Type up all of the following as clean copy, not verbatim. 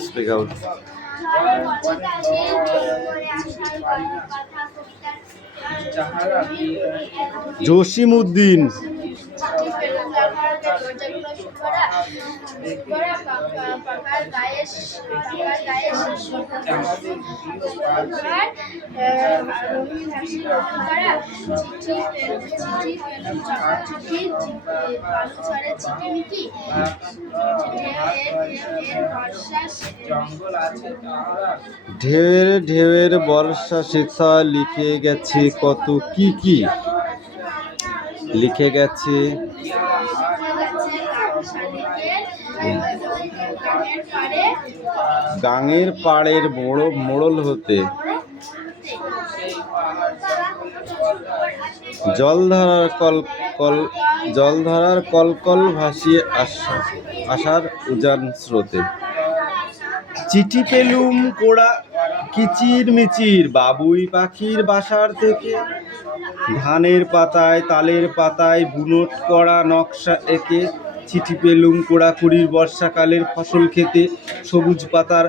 Speak out. Jasimuddin ঢেউয়ের ঢেউয়ের বর্ষা সেথা লিখে গেছে কত কি কি লিখে গেছে গাঙের পাড়ের বড় মোড়ল হতে জলধারার কলকল ভাসিয়ে আসার উজান স্রোতে চিঠি পেলুম কোড়া কিচির মিচির বাবুই পাখির বাসার থেকে ধানের পাতায় তালের পাতায় বুনট করা নকশা এঁকে চিঠি পেলুম কোড়াকুড়ির বর্ষাকালের ফসল খেতে সবুজ পাতার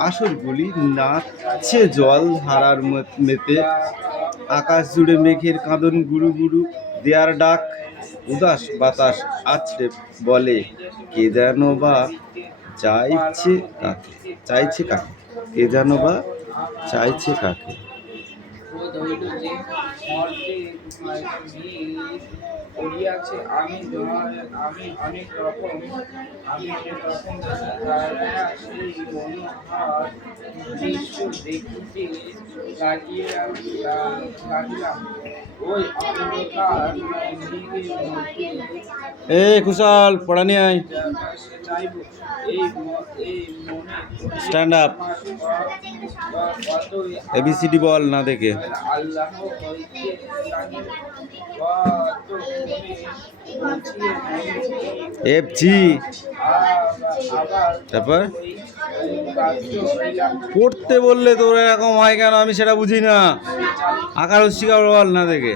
আসরগুলি নাচছে জল ধারার মেতে আকাশ জুড়ে মেঘের কাঁদন গুরু গুরু দেয়ার ডাক উদাস বাতাস আছড়ে বলে কে যেন বা চাইছে কাকে কে যেন বা চাইছে কাকে এ কুশল পড়া নিয়ে আয় স্ট্যান্ড আপ এবিসিডি বল না দেখে এফজি তারপর পড়তে বললে তোর এরকম হয় কেন আমি সেটা বুঝি না আকার উচ্চিকার বল না দেখে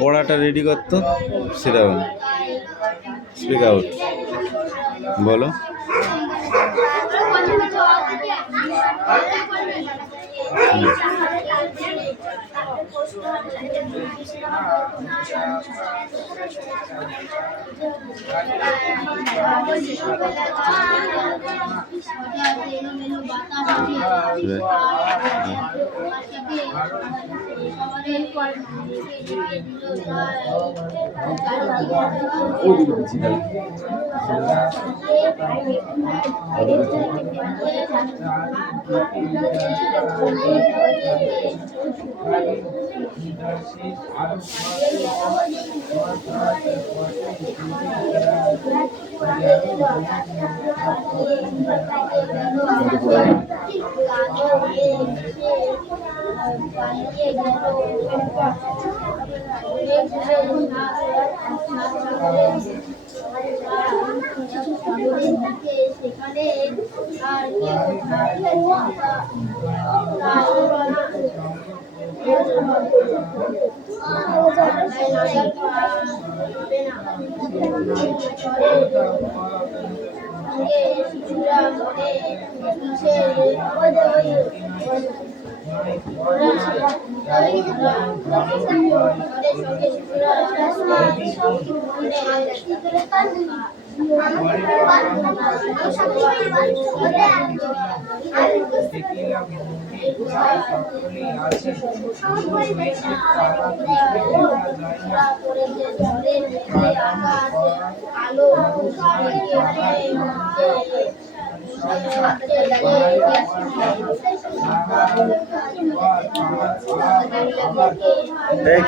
পড়াটা রেডি করতো সেটা বলো স্পিক আউট বলো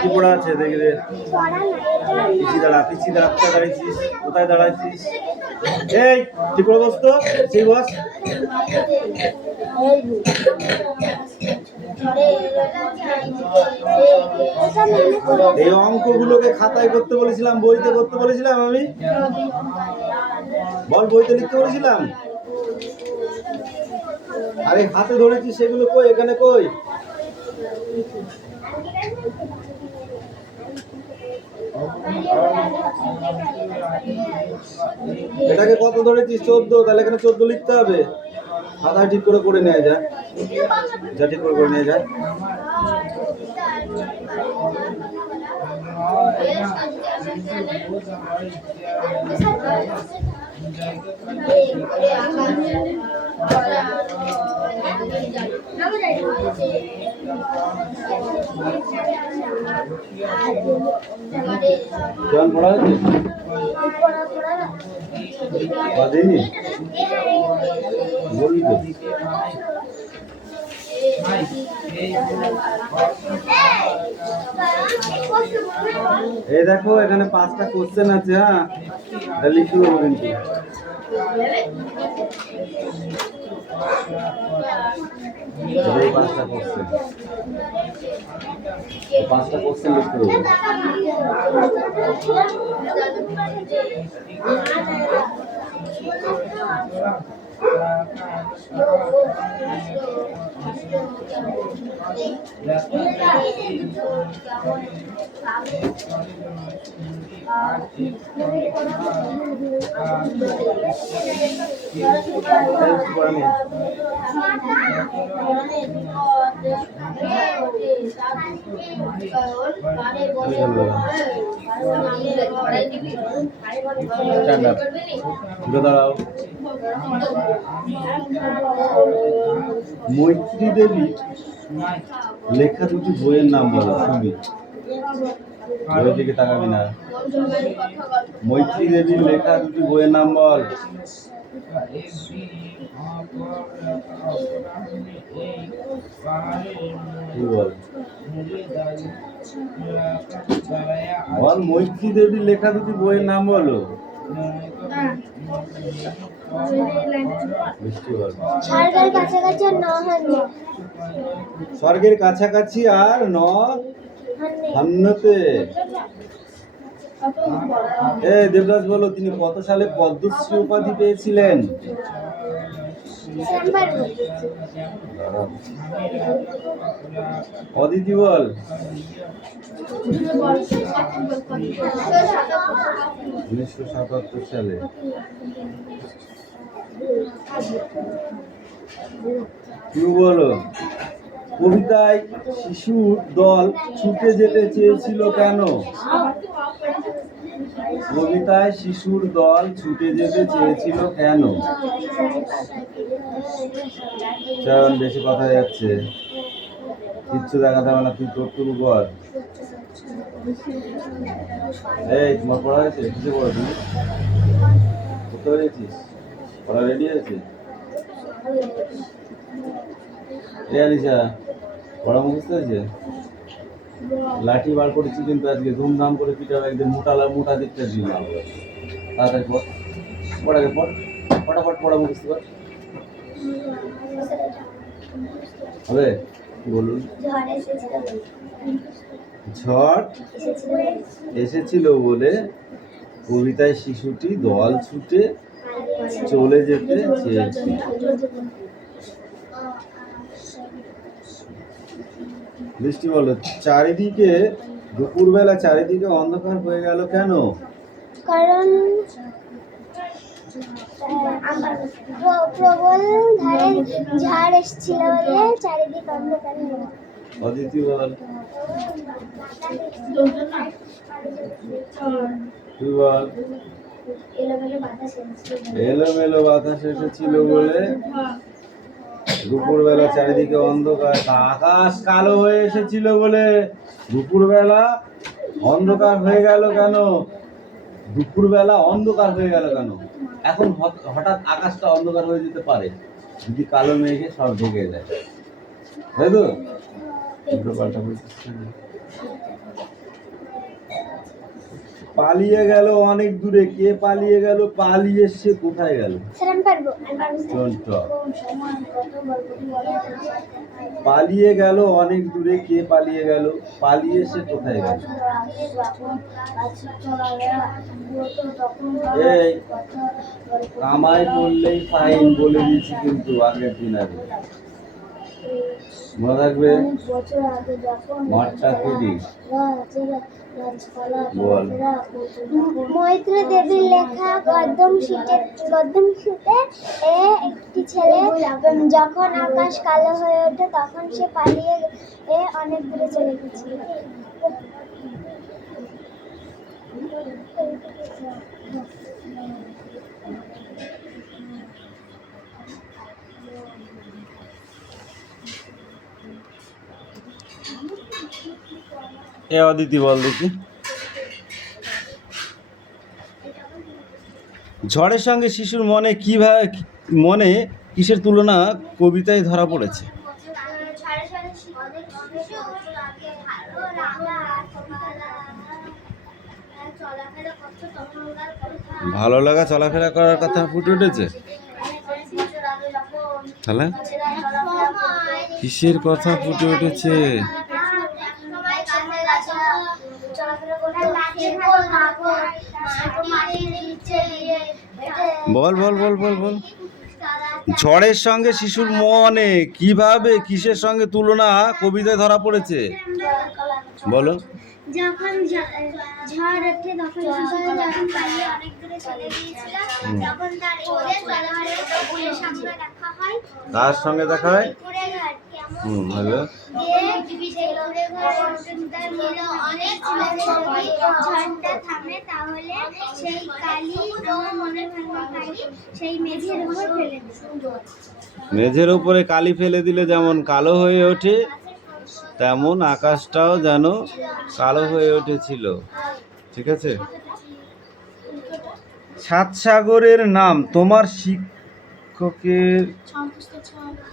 কি পড়া আছে দেখি রে। পিছিয়ে দাঁড়া কোথায় দাঁড়িয়েছিস, কোথায় দাঁড়াইছিস? এই ঠিক করে বস তো, সেই বস। এই অঙ্কগুলোকে খাতায় করতে বলেছিলাম, বইতে করতে বলেছিলাম আমি? বল, বইতে লিখতে বলেছিলাম? আরে হাতে ধরেছি সেগুলো কই, এখানে কই? এটাকে কত ধরেছিস? 14। তাহলে এখানে 14 লিখতে হবে। খাতা ঠিক করে নেওয়া যায়, যা ঠিক করে নিয়ে যায়। কেমন পড়া হয়েছে? বাদেনি বলি তো। এই দেখো এখানে 5টা কোশ্চেন আছে। হ্যাঁ, লিখতে দেবো কিন্তু। এই 5টা কোশ্চেন, 5টা কোশ্চেন লিখতে দেবো। মৈত্রী দেবী লেখা দুটি বইয়ের নাম বলো। শুনি, বইয়ের দিকে তাকাবি না। মৈত্রী দেবীর লেখা দুটি বইয়ের নাম বল। বল, মৈত্রী দেবীর লেখা দুটি বইয়ের নাম বলো। স্বর্গের কাছাকাছি আর নহান্নতে। দেবরাজ বলো, তিনি কত সালে পদ্মশ্রী উপাধি পেয়েছিলেন? অদিতি বল। 1977 সালে। কেউ বলো, কবিতায় শিশুর দল ছুটে যেতে চেয়েছিল কেন? কবিতায় শিশুর দল ছুটে যেতে চেয়েছিল কেন? চল, বেশি কথা যাচ্ছে, কিচ্ছু দেখাতে হবে না, তুই তোরটুকু বল। এই তোমার পড়া হয়েছে? কিছু পড়া তুমি করতে পেরেছিস? পড়া রেডি আছে? এ আলিশা, পড়া মুখস্থ হয়েছে? লাঠি বার করেছি কিন্তু আজকে ধুমধাম করে পিটাবো, একদম মোটা দিকটা দিন। তাড়াতাড়ি পড়, পড়াকে পড়, ফটাফট পড়া মুখস্থ কর। হবে? কি বলুন? ঝড় এসেছিল বলে কবিতায় শিশুটি দল ছুটে চলে যেতে চেয়েছিল। বৃষ্টি বলো, চারিদিকে দুপুরবেলা চারিদিকে অন্ধকার হয়ে গেল কেন? কারণ প্রবল ধারে ঝড় এসেছিল বলে চারিদিকে অন্ধকার হয়ে গেল। অদিতি বল। তুই বল। এলোমেলো বাতাস এসেছিল বলে দুপুরবেলা চারিদিকে অন্ধকার। আকাশ কালো হয়ে এসেছিল বলে দুপুরবেলা অন্ধকার হয়ে গেল কেন? দুপুরবেলা অন্ধকার হয়ে গেল কেন? এখন হঠাৎ আকাশটা অন্ধকার হয়ে যেতে পারে যদি কালো মেঘে সব ঢেকে যায়, তাই তো? উল্টো পাল্টা বলছিস না? পালিয়ে গেল অনেক দূরে, কে পালিয়ে গেল, পালিয়ে সে কোথায় গেল? স্যার আমি পারবো। পালিয়ে গেল অনেক দূরে, কে পালিয়ে গেল, পালিয়ে সে কোথায় গেল? এই কামাই করলেই ফাইন বলে দিয়েছি কিন্তু আগের দিন আগে, মনে থাকবে। মাঠটা কে দিস বল। মৈত্র দেবীর লেখা গদ্যম শীতে একটি ছেলে যখন আকাশ কালো হয়ে ওঠে তখন সে পালিয়ে অনেক দূরে চলে গেছিল। এ অদিতি বল দেখি। ঝড়ের সঙ্গে শিশুর মনে কিসের তুলনা কবিতায় ধরা পড়েছে? ভালো লাগা চলাফেরা করার কথা ফুটে উঠেছে। তাহলে কিসের কথা ফুটে উঠেছে? বল বল বল বল বল। ঝড়ের সঙ্গে শিশুর মনে কিসের সঙ্গে তুলনা কবিতায় ধরা পড়েছে বলো? যখন ঝড় ওঠে তখন যখন পালিয়ে অনেক দূরে চলে গিয়েছিল, তখন তার পুকুরের সামনে দেখা হয়। কার সঙ্গে দেখা হয়? হ্যালো। ঝড়টা থামে তাহলে সেই কালি আমার মনের ভাঙা কালি সেই মেঝের উপর ফেলে দিল। মেঝের উপরে কালি ফেলে দিলে যেমন কালো হয়ে ওঠে, তেমন আকাশটাও যেন কালো হয়ে উঠেছিল। ঠিক আছে। সাত সাগরের নাম তোমার শিক্ষকের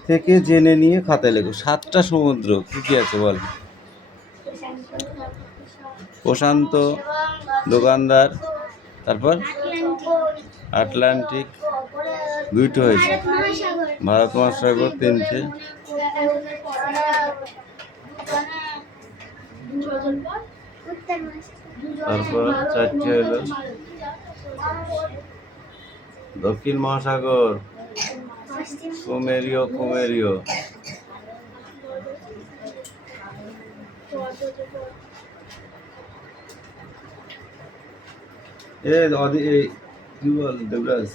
থেকে জেনে নিয়ে খাতায় লেখো। 7টা সমুদ্র কি কি আছে বল? প্রশান্ত, দোকানদার, তারপর আটলান্টিক 2টো হয়েছে, ভারত মহাসাগর 3টে, তারপর 4টে হলো দক্ষিণ মহাসাগর, কুমেরীয়। কি বল দেবরাজ,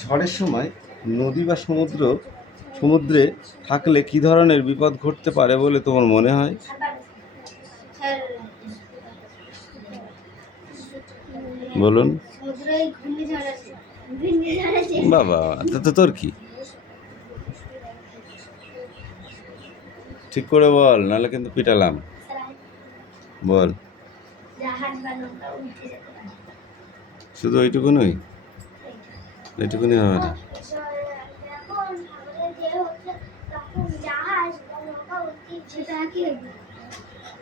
ঝড়ের সময় নদী বা সমুদ্রে থাকলে কি ধরনের বিপদ ঘটতে পারে বলে তোমার মনে হয়? বলুন বাবা, তোর কি ঠিক করে বল, নাহলে কিন্তু পিটালাম। বল। শুধু ওইটুকুনই হবে না।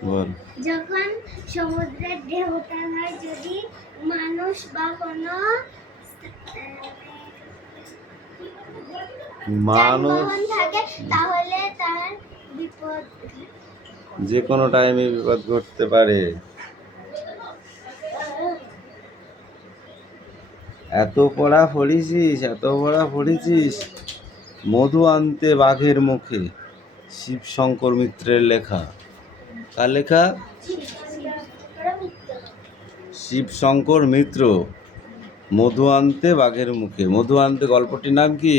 বল। যখন সমুদ্রের ঢেউটা হয়, যদি মানুষ বা কোনো থাকে তাহলে তার বিপদ, যে কোনো টাইমে বিপদ ঘটতে পারে। এত পড়া পড়েছিস। মধু আনতে বাঘের মুখে, শিবশঙ্কর মিত্রের লেখা। কার লেখা? শিবশঙ্কর মিত্র। মধু আনতে বাঘের মুখে। মধু আনতে গল্পটির নাম কি?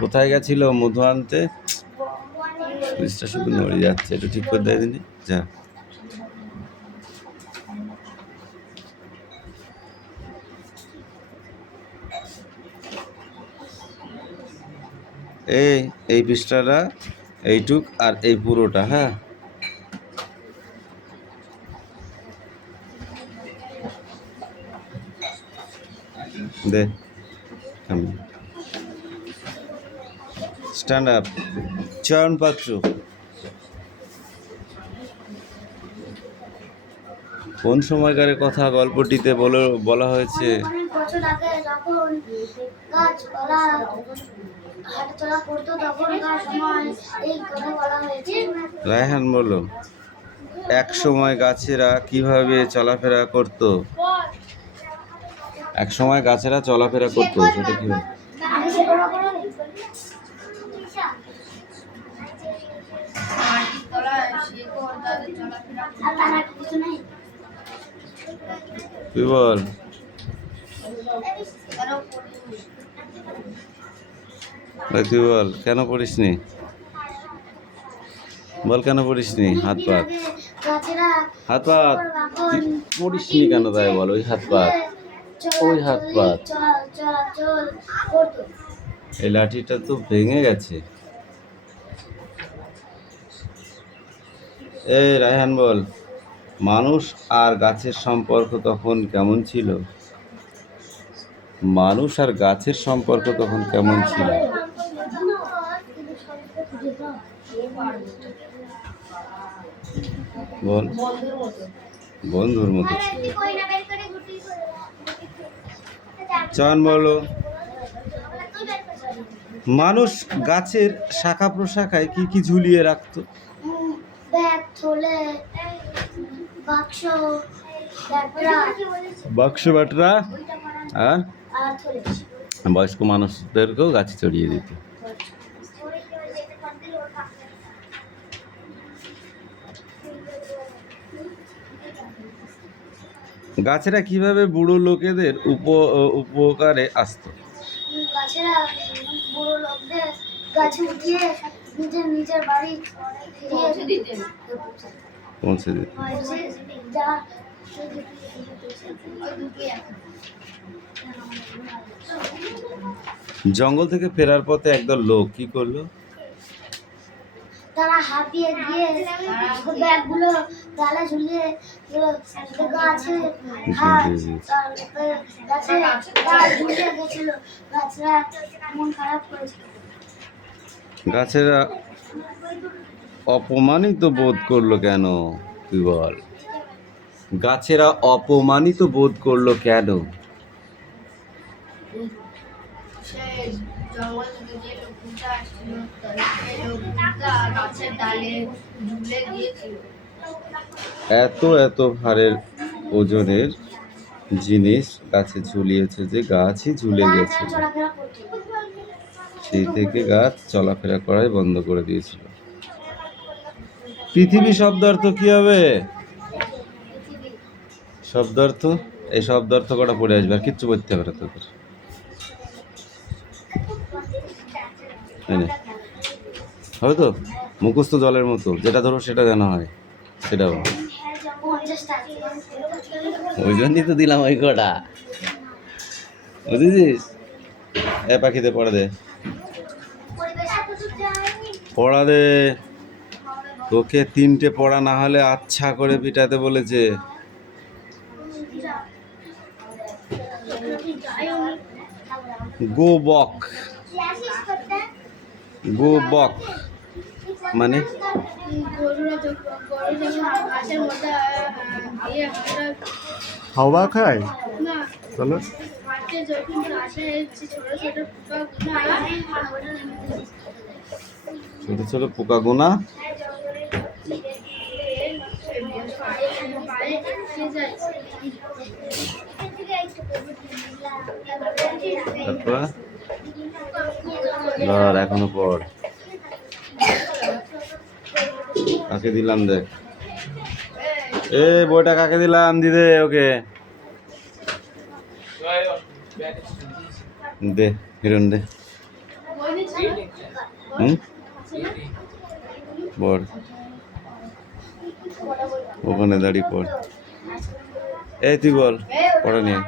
কোথায় গেছিল মধু আনতে? পুলিশটা শুধু নড়ে যাচ্ছে, একটু ঠিক করে দেয় দিনি যা। এই পৃষ্ঠাটা এইটুক আর এই পুরোটা, হ্যাঁ। দে আমি স্ট্যান্ড আপ। চয়ন পাত্র কোন সময়কারের কথা গল্পটিতে বলা হয়েছে? অনেক বছর আগে যখন গাছপালা হাঁটাচলা করতো তখনকার সময় এই কথা বলা হয়েছে। রায়হান বলো, এক সময় গাছেরা কিভাবে চলাফেরা করত? এক সময় গাছেরা চলাফেরা করতো, সেটা কি? তুই বল। তুই বল কেন পড়িসনি? বল কেন পড়িসনি? হাত পাত হাত পাত পড়িসনি কেন তাই বল। ওই হাত পাত, ওই হাত পাত। এই লাঠিটা তো ভেঙে গেছে। এই রায়হান বল, মানুষ আর গাছের সম্পর্ক তখন কেমন ছিল? মানুষ আর গাছের সম্পর্ক তখন কেমন ছিল? বল। বন্ধুর মতো ছিল। চয়ন বলো, মানুষ গাছের শাখা প্রশাখায় কি কি ঝুলিয়ে রাখতো? ব্যাগ, থলে, বাক্স, বাক্স, বাটরা আর বয়স্ক মানুষদেরকেও গাছে চড়িয়ে দিত। গাছেরা কিভাবে বুড়ো লোকেদের উপকারে আসতো? গাছেরা বুড়ো লোকদের গাছে উঠিয়ে নিজের বাড়ি পৌঁছে দিত। জঙ্গল থেকে ফেরার পথে একদল লোক কি করলো? তারা হাঁপিয়ে গিয়ে ব্যাগগুলো গালে ঝুলিয়ে গাছে ঝুলিয়ে গেছিল। গাছেরা মন খারাপ করেছিল। গাছেরা অপমানিত বোধ করলো কেন? তুই বল। গাছেরা অপমানিত বোধ করলো কেন? জঙ্গল থেকে যে লোকটা আসছিল সেই লোকটা গাছের ডালে ঝুলে দিয়েছিল। এত এত ভারের ওজনের জিনিস গাছে ঝুলিয়েছে যে গাছই ঝুলে গেছে। সেই থেকে গাছ চলাফেরা করাই বন্ধ করে দিয়েছিল। পৃথিবী শব্দার্থ কি হবে? শব্দার্থ, এই শব্দার্থ কটা পড়ে আসবে, আর কিচ্ছু করতে হবে না তোদের। হবে তো? মুখস্থ জলের মতো, যেটা ধরো সেটা জানা হয়, সেটাও। ওই জন্যই তো দিলাম ওই কটা, বুঝেছিস? এ পাখিতে পড়া দে, পড়া দে। তোকে 3টে পড়া না হলে আচ্ছা করে পিটাতে বলেছে। গো বক, গো বক মানে হাওয়া খায়। চলো, ছোট ছোট পোকা গোনা তারপর ধর, এখনো পড়। কাকে দিলাম দেখ, এ বইটা কাকে দিলাম, দিদে ওকে দে, হিরণ দে। পড়, ওখানে দাঁড়িয়ে পড়। এই তুই বল, পড়া নিয়ে।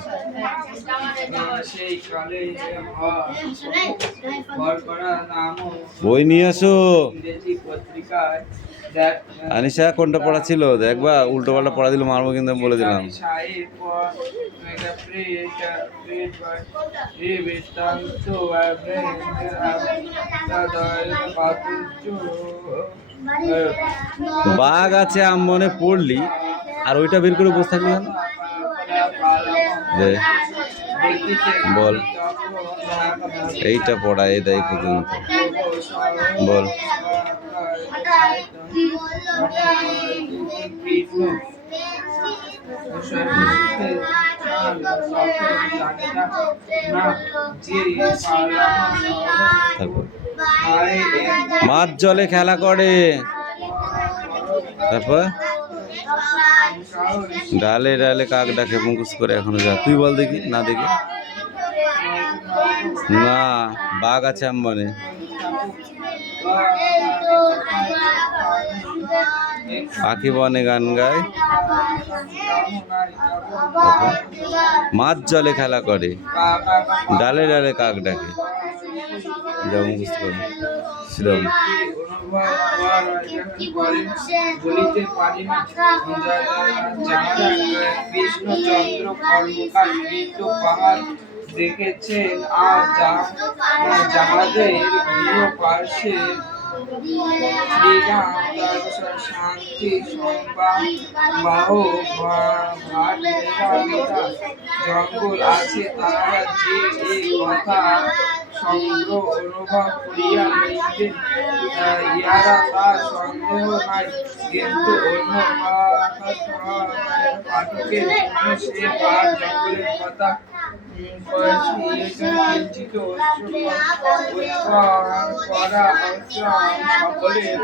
বই নিয়ে আসো। আনিশা কোনটা পড়া ছিল দেখবা, উল্টো পাল্টা পড়া দিলে মারবো কিন্তু আমি বলে দিলাম। বাঘ আছে আম মনে পড়লি আর ওইটা বের করে বসে থাকলি কেন? দে, বল এইটা পড়া এই দেয় পর্যন্ত বল। তারপর মাছ জলে খেলা করে, তারপর ডালে ডালে কাক ডাকে মুখুস করে এখনো যা। তুই বল দেখি, না দেখি না। বাঘ আছে আম বনে। পাখি বনে গান গায়, মাছ জলে খেলা করে, ডালে ডালে কাক ডাকে। যা মুখস্থ করে শ্রীরাম। বলিতে পারি না কৃষ্ণচন্দ্র কর্মকার কৃত পাহাড় দেখেছেন আর জাহাজের গৃহ পার্শ্বে শ্রীরাম শান্তি সংবাহ জঙ্গল আছে। তারা যে এই কথা সমগ্র অনুভব করিয়া লইবেন ইহারা তার সন্দেহ নাই, কিন্তু অন্য পাঠকের জন্য সে পাহাড় জঙ্গলের কথা কিঞ্চিত করা সকলের